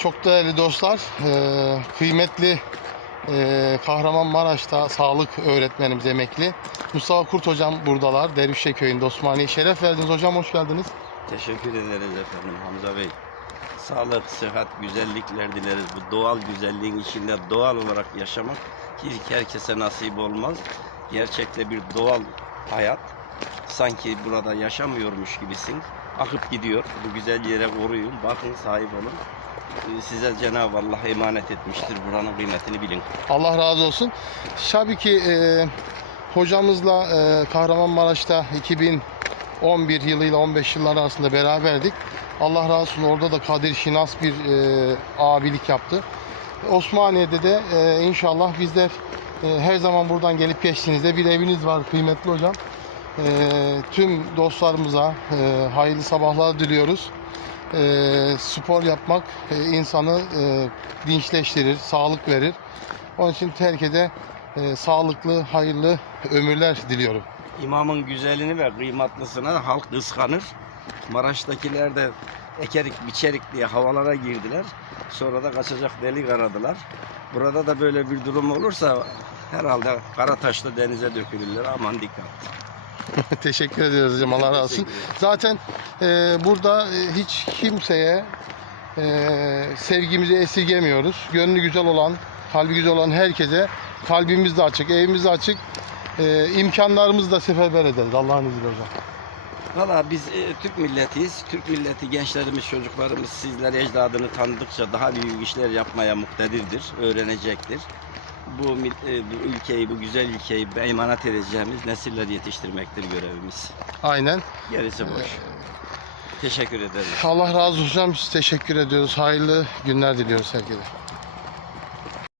Çok değerli dostlar, e, kıymetli e, Kahramanmaraş'ta sağlık öğretmenimiz emekli Mustafa Kurt hocam buradalar. Dervişe köyünde Osmaniye şeref verdiniz hocam hoş geldiniz. Teşekkür ederiz efendim Hamza Bey. Sağlık, sıhhat, güzellikler dileriz. Bu doğal güzelliğin içinde doğal olarak yaşamak hiç herkese nasip olmaz. Gerçekte bir doğal hayat. Sanki burada yaşamıyormuş gibisin. Akıp gidiyor. Bu güzel yere koruyun. Bakın sahip olun. Ee, Size Cenab-ı Allah emanet etmiştir. Buranın kıymetini bilin. Allah razı olsun. Tabii ki e, hocamızla e, Kahramanmaraş'ta 2011 yılıyla 15 yıllar arasında beraberdik. Allah razı olsun orada da Kadir Şinas bir e, abilik yaptı. Osmaniye'de de e, inşallah bizler e, her zaman buradan gelip geçtiğinizde bir eviniz var kıymetli hocam. E, tüm dostlarımıza e, hayırlı sabahlar diliyoruz. E, spor yapmak e, insanı e, dinçleştirir, sağlık verir. Onun için herkese e, sağlıklı, hayırlı ömürler diliyorum. İmamın güzelini ve kıymatlısına halk kıskanır. Maraş'takiler de ekerik biçerik diye havalara girdiler. Sonra da kaçacak delik aradılar. Burada da böyle bir durum olursa herhalde Karataş'ta denize dökülürler. Aman dikkat. Teşekkür ediyoruz hocam. Allah razı olsun. Zaten e, burada e, hiç kimseye e, sevgimizi esirgemiyoruz. Gönlü güzel olan, kalbi güzel olan herkese kalbimiz de açık, evimiz de açık. E, imkanlarımızı da seferber ederiz Allah'ın izniyle hocam. Valla biz e, Türk milletiyiz. Türk milleti gençlerimiz, çocuklarımız sizler ecdadını tanıdıkça daha büyük işler yapmaya muktedirdir, öğrenecektir. Bu, e, bu ülkeyi, bu güzel ülkeyi emanet edeceğimiz nesiller yetiştirmektir görevimiz. Aynen. Gerisi boş. Teşekkür ederiz. Allah razı olsun. Biz teşekkür ediyoruz. Hayırlı günler diliyoruz herkese.